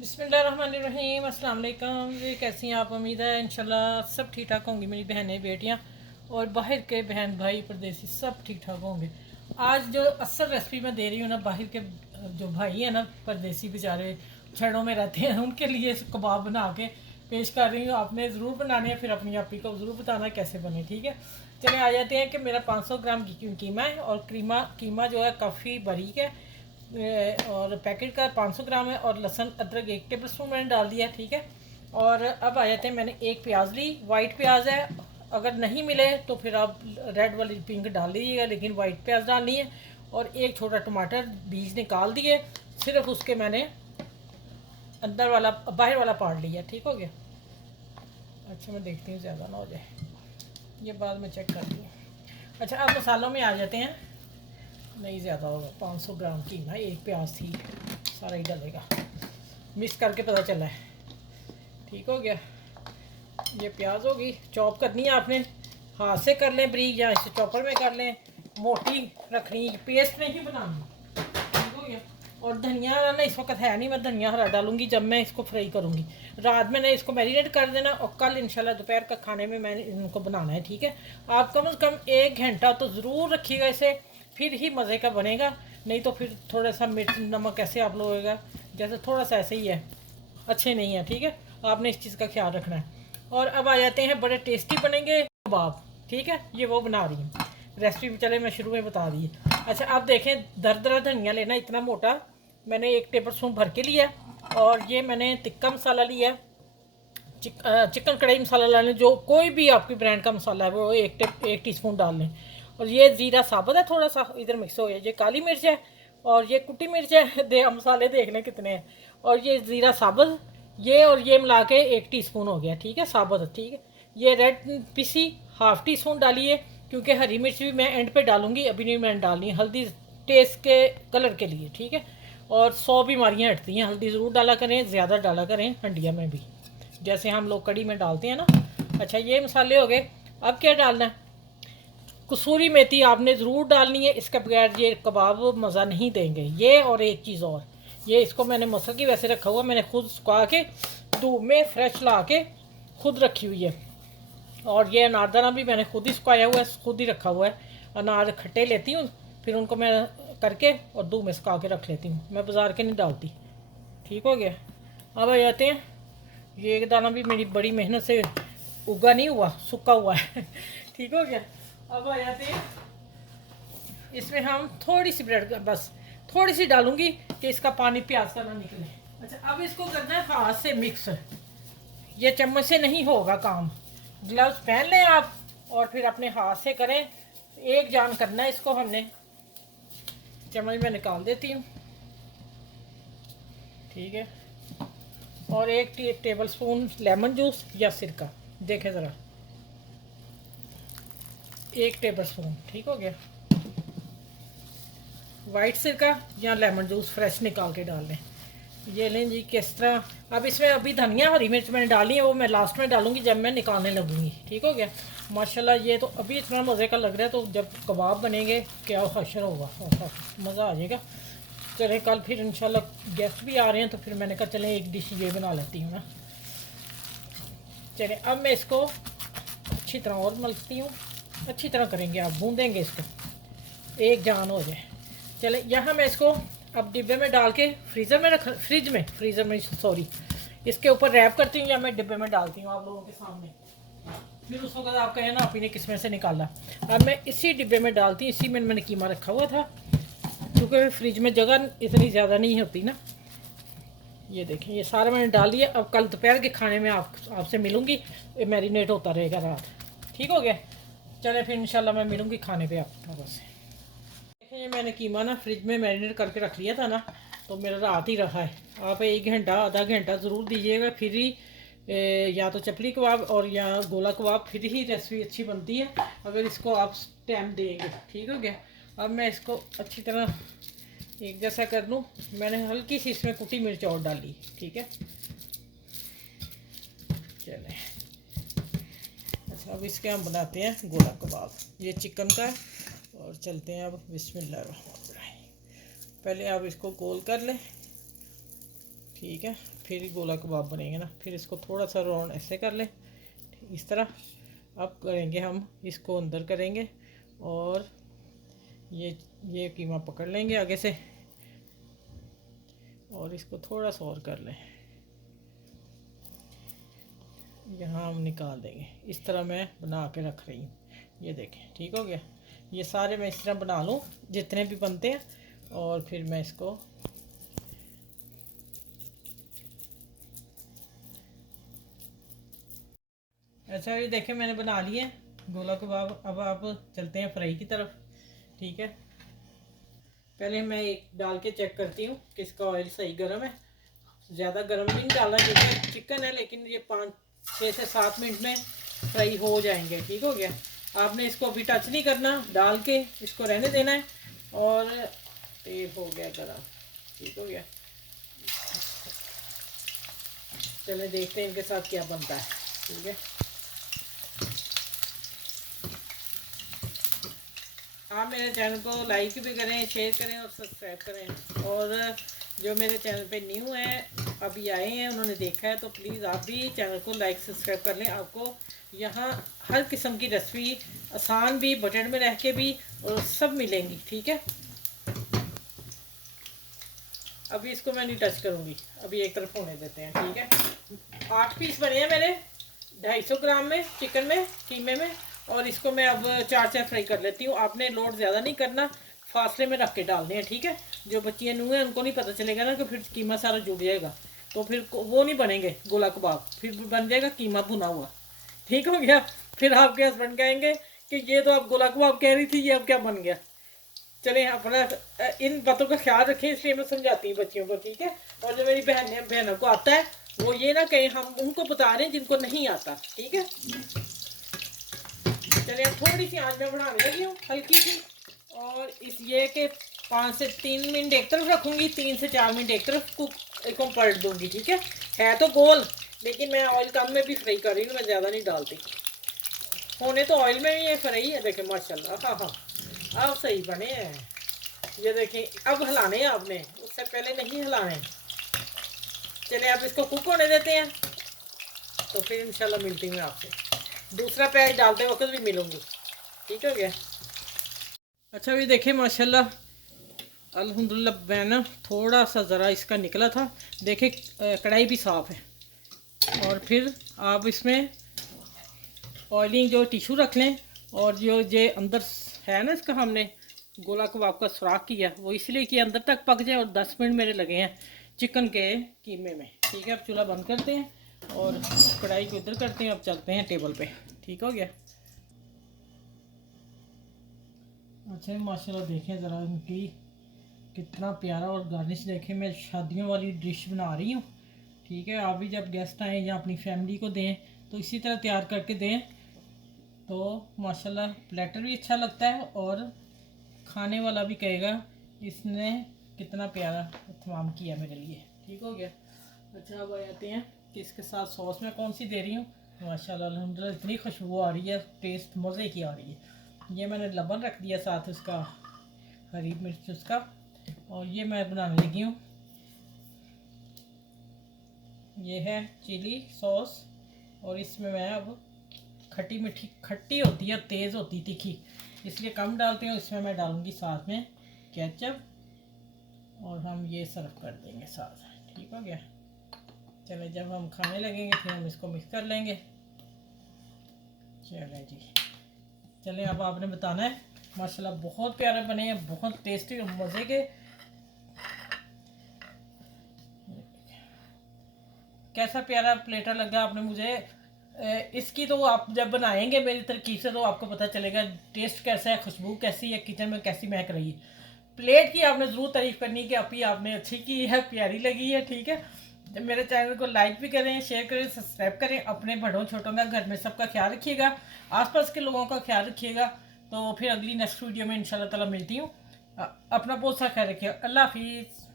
बिस्मिल्लाहिर्रहमानिर्रहीम अस्सलाम वालेकुम। ये कैसी हैं आप? उम्मीद है इंशाल्लाह सब ठीक ठाक होंगी। मेरी बहनें बेटियां और बाहर के बहन भाई परदेसी सब ठीक ठाक होंगे। आज जो असल रेसिपी मैं दे रही हूँ ना, बाहर के जो भाई हैं ना परदेसी बेचारे छड़ों में रहते हैं, उनके लिए कबाब बना के पेश कर रही हूँ। आपने ज़रूर बनाने हैं, फिर अपनी आपी को ज़रूर बताना कैसे बने। ठीक है, चले आ जाते हैं कि मेरा 500 ग्राम कीमा है और कीमा जो है काफ़ी बारीक है और पैकेट का 500 ग्राम है और लहसुन अदरक 1 टेबल स्पून मैंने डाल दिया। ठीक है, और अब आ जाते हैं, मैंने एक प्याज ली, वाइट प्याज है। अगर नहीं मिले तो फिर आप रेड वाली पिंक डाल लीजिएगा, लेकिन वाइट प्याज डालनी है। और एक छोटा टमाटर बीज निकाल दिए, सिर्फ उसके मैंने अंदर वाला बाहर वाला पार्ट लिया। ठीक हो गया। अच्छा, मैं देखती हूँ ज़्यादा ना हो जाए, ये बाद में चेक करती हूँ। अच्छा, अब मसालों में आ जाते हैं। नहीं ज़्यादा होगा, 500 ग्राम कीमा, एक प्याज थी, सारा ही डलेगा। मिक्स करके पता चला है। ठीक हो गया। ये प्याज होगी, चॉप करनी है आपने, हाथ से कर लें ब्रीक या इसे चॉपर में कर लें। मोटी रखनी, पेस्ट नहीं बनानी। ठीक हो गया। और धनिया ना इस वक्त है नहीं, मैं धनिया हरा डालूंगी जब मैं इसको फ्राई करूंगी। रात में ने इसको मैरिनेट कर देना और कल इंशाल्लाह दोपहर का खाने में मैंने इनको बनाना है। ठीक है, आप कम से कम 1 घंटा तो ज़रूर रखिएगा इसे, फिर ही मज़े का बनेगा। नहीं तो फिर थोड़ा सा मिर्च नमक ऐसे आप लोगेगा, जैसे थोड़ा सा ऐसे ही है, अच्छे नहीं है। ठीक है, आपने इस चीज़ का ख्याल रखना है। और अब आ जाते हैं, बड़े टेस्टी बनेंगे कबाब। ठीक है, ये वो बना रही हूँ रेसिपी, चले मैं शुरू में बता दी। अच्छा, आप देखें, दरदरा धनिया लेना इतना मोटा, मैंने 1 टेबल स्पून भर के लिया। और ये मैंने तिक्का मसाला लिया, चिकन कढ़ाई मसाला ला लें, जो कोई भी आपकी ब्रांड का मसाला है वो 1 टीस्पून डाल लें। और ये ज़ीरा साबुत है, थोड़ा सा इधर मिक्स हो गया। ये काली मिर्च है और ये कुटी मिर्च है, मसाले देख लें कितने हैं। और ये ज़ीरा साबुत, ये और ये मिला के 1 टीस्पून हो गया। ठीक है, साबुत। ठीक है, ये रेड पीसी ½ टीस्पून डालिए, क्योंकि हरी मिर्च भी मैं एंड पे डालूंगी, अभी नहीं मैंने डालनी। हल्दी टेस्ट के कलर के लिए। ठीक है, और 100 बीमारियाँ हटती हैं, हल्दी ज़रूर डाला करें, ज़्यादा डाला करें हंडिया में भी, जैसे हम लोग कड़ी में डालते हैं ना। अच्छा, ये मसाले हो गए। अब क्या डालना है? कसूरी मेथी आपने ज़रूर डालनी है, इसके बगैर ये कबाब मज़ा नहीं देंगे। ये और एक चीज़ और, ये इसको मैंने मसल की वैसे रखा हुआ, मैंने खुद सुखा के धूप में फ्रेश ला के खुद रखी हुई है। और ये अनारदाना भी मैंने खुद ही सुखाया हुआ है, खुद ही रखा हुआ है। अनार खट्टे लेती हूँ, फिर उनको मैं करके और धूप में सुखा के रख लेती हूँ, मैं बाज़ार के नहीं डालती। ठीक हो गया। अब आ जाते हैं, ये एक दाना भी मेरी बड़ी मेहनत से उगा नहीं हुआ, सूखा हुआ है। ठीक हो गया। अब आ जाते हैं, इसमें हम थोड़ी सी ब्रेड, बस थोड़ी सी डालूंगी कि इसका पानी प्याज का ना निकले। अच्छा, अब इसको करना है हाथ से मिक्स, ये चम्मच से नहीं होगा काम। ग्लव्स पहन लें आप और फिर अपने हाथ से करें, एक जान करना है इसको हमने। चम्मच में निकाल देती हूँ। ठीक है, और 1 टेबल स्पून लेमन जूस या सिरका, देखें ज़रा, 1 टेबल स्पून। ठीक हो गया। वाइट सिरका या लेमन जूस फ्रेश निकाल के डाल लें। ये लें जी, किस तरह। अब इसमें अभी धनिया हरी मिर्च मैंने डाली है, वो मैं लास्ट में डालूंगी जब मैं निकालने लगूंगी। ठीक हो गया। माशाल्लाह, ये तो अभी इतना मज़े का लग रहा है, तो जब कबाब बनेंगे क्या हशर होगा, मज़ा आ जाएगा। चले, कल फिर इंशाल्लाह गेस्ट भी आ रहे हैं, तो फिर मैंने कहा चलें एक डिश ये बना लेती हूँ ना। चले, अब मैं इसको अच्छी तरह और मलती हूँ, अच्छी तरह करेंगे, आप भूनेंगे इसको, एक जान हो जाए। चले, यहाँ मैं इसको अब डिब्बे में डाल के फ्रीज़र में सॉरी, इसके ऊपर रैप करती हूँ या मैं डिब्बे में डालती हूँ आप लोगों के सामने। फिर उस वक्त आप कहें ना आप ने किसमें से निकाला। अब मैं इसी डिब्बे में डालती हूँ, इसी में मैंने कीमा रखा हुआ था, क्योंकि फ्रिज में जगह इतनी ज़्यादा नहीं होती ना। ये देखें, ये सारा मैंने डाल दिया। अब कल दोपहर के खाने में आपसे मिलूँगी, ये मैरिनेट होता रहेगा रात। ठीक हो गया। चले, फिर इंशाल्लाह मैं मिलूँगी खाने पे आप लोगों से। देखें, ये मैंने कीमा ना फ्रिज में मैरिनेट करके रख लिया था ना, तो मेरा रात ही रहा है। आप 1 घंटा आधा घंटा ज़रूर दीजिएगा, फिर ही या तो चपली कबाब और या गोला कबाब, फिर ही रेसिपी अच्छी बनती है, अगर इसको आप टाइम देंगे। ठीक हो गया। अब मैं इसको अच्छी तरह एक जैसा कर लूँ। मैंने हल्की सी इसमें कुटी मिर्च और डाली। ठीक है, चले। अच्छा, अब इसके हम बनाते हैं गोला कबाब, ये चिकन का है। और चलते हैं अब, बिस्मिल्लाह। पहले आप इसको गोल कर लें। ठीक है। फिर गोला कबाब बनेंगे ना, फिर इसको थोड़ा सा राउंड ऐसे कर लें, इस तरह। अब करेंगे हम इसको अंदर करेंगे और ये कीमा पकड़ लेंगे आगे से और इसको थोड़ा सा और कर लें, यहाँ हम निकाल देंगे। इस तरह मैं बना के रख रही हूँ, ये देखें ठीक हो गया। ये सारे मैं इस तरह बना लूँ जितने भी बनते हैं, और फिर मैं इसको अच्छा ये देखें मैंने बना लिए गोला कबाब। अब आप चलते हैं फ्राई की तरफ, ठीक है। पहले मैं एक डाल के चेक करती हूँ कि इसका ऑयल सही गर्म है। ज़्यादा गर्म भी नहीं डालना क्योंकि चिकन है, लेकिन ये 5-6 से 7 मिनट में फ्राई हो जाएंगे, ठीक हो गया। आपने इसको अभी टच नहीं करना, डाल के इसको रहने देना है। और तेल हो गया गर्म, ठीक हो गया। चले देखते हैं इनके साथ क्या बनता है, ठीक है। आप मेरे चैनल को लाइक भी करें, शेयर करें और सब्सक्राइब करें। और जो मेरे चैनल पे न्यू हैं, अभी आए हैं, उन्होंने देखा है, तो प्लीज़ आप भी चैनल को लाइक सब्सक्राइब कर लें। आपको यहाँ हर किस्म की रेसिपी आसान भी, बजट में रह के भी, और सब मिलेंगी, ठीक है। अभी इसको मैं नहीं टच करूँगी, अभी एक तरफ होने देते हैं, ठीक है। 8 पीस बने हैं मेरे 250 ग्राम में चिकन में, कीमे में। और इसको मैं अब 4 फ्राई कर लेती हूँ। आपने लोड ज़्यादा नहीं करना, फासले में रख के डालने हैं, ठीक है। जो बच्चियाँ नू हैं उनको नहीं पता चलेगा ना कि फिर कीमा सारा जुड़ जाएगा, तो फिर वो नहीं बनेंगे गोला कबाब, फिर बन जाएगा कीमा भुना हुआ, ठीक हो गया। फिर आपके हस्बैंड कहेंगे कि ये तो आप गोला कबाब कह रही थी, ये अब क्या बन गया। चलें अपना इन बातों का ख्याल रखें, इसलिए मैं समझाती हूँ बच्चियों को, ठीक है। और जो मेरी बहनों को आता है वो ये ना कहें हम उनको बता रहे हैं जिनको नहीं आता, ठीक है। चलिए अब थोड़ी सी आंच में बढ़ाने लगी हूँ, हल्की सी। और इस ये के 5 से 3 मिनट एक तरफ रखूँगी, 3 से 4 मिनट एक तरफ कुक को पलट दूँगी, ठीक है तो गोल, लेकिन मैं ऑयल कम में भी फ्राई कर रही हूँ, मैं ज़्यादा नहीं डालती। होने तो ऑयल में भी ये फ्राई है, देखें माशाल्लाह। हाँ हाँ अब सही बने हैं, ये देखें। अब हिलाने हैं आपने, उससे पहले नहीं हिलाने। चलिए अब इसको कुक होने देते हैं, तो फिर इंशाल्लाह मिलती हूँ आपसे। दूसरा प्याज डालते वक्त भी मिलूंगी, ठीक हो गया। अच्छा ये देखें माशाल्लाह अल्हम्दुलिल्लाह, मैं ना थोड़ा सा ज़रा इसका निकला था, देखें कढ़ाई भी साफ़ है। और फिर आप इसमें ऑयलिंग जो टिशू रख लें, और जो ये अंदर है ना इसका हमने गोला कबाब का सुराख किया, वो इसलिए कि अंदर तक पक जाए। और 10 मिनट मेरे लगे हैं चिकन के कीमे में, ठीक है। अब चूल्हा बंद करते हैं और कढ़ाई को इधर करते हैं। अब चलते हैं टेबल पे, ठीक हो गया। अच्छा माशाल्लाह देखें ज़रा इनकी कितना प्यारा, और गार्निश देखें। मैं शादियों वाली डिश बना रही हूँ, ठीक है। आप भी जब गेस्ट आएँ या अपनी फैमिली को दें तो इसी तरह तैयार करके दें, तो माशाल्लाह प्लेटर भी अच्छा लगता है और खाने वाला भी कहेगा इसने कितना प्यारा इत्मीनान किया मेरे लिए, ठीक हो गया। अच्छा अब आते हैं कि इसके साथ सॉस में कौन सी दे रही हूँ। माशाल्लाह अल्हम्दुलिल्लाह इतनी खुशबू आ रही है, टेस्ट मज़े की आ रही है। ये मैंने लबन रख दिया साथ उसका, हरी मिर्च उसका। और ये मैं बनाने लगी हूँ, ये है चिली सॉस। और इसमें मैं अब खट्टी मीठी, खट्टी होती है तेज़ होती तीखी, इसलिए कम डालते हैं। इसमें मैं डालूँगी साथ में केचप, और हम ये सर्व कर देंगे साथ, ठीक हो गया। चले जब हम खाने लगेंगे फिर हम इसको मिक्स कर लेंगे। चलें जी, चलें अब आपने बताना है। माशाल्लाह बहुत प्यारे बने हैं, बहुत टेस्टी और मज़े के। कैसा प्यारा प्लेटर लगा आपने मुझे। इसकी तो आप जब बनाएंगे मेरी तरकीब से तो आपको पता चलेगा टेस्ट कैसा है, खुशबू कैसी है, किचन में कैसी महक रही है। प्लेट की आपने ज़रूर तारीफ़ करनी कि अभी आपने अच्छी की है, प्यारी लगी है, ठीक है। मेरे चैनल को लाइक भी करें, शेयर करें, सब्सक्राइब करें। अपने बड़ों छोटों का घर में सबका ख्याल रखिएगा, आसपास के लोगों का ख्याल रखिएगा। तो फिर अगली नेक्स्ट वीडियो में इंशाल्लाह ताला मिलती हूँ। अपना बहुत सा ख्याल रखिएगा। अल्लाह हाफिज़।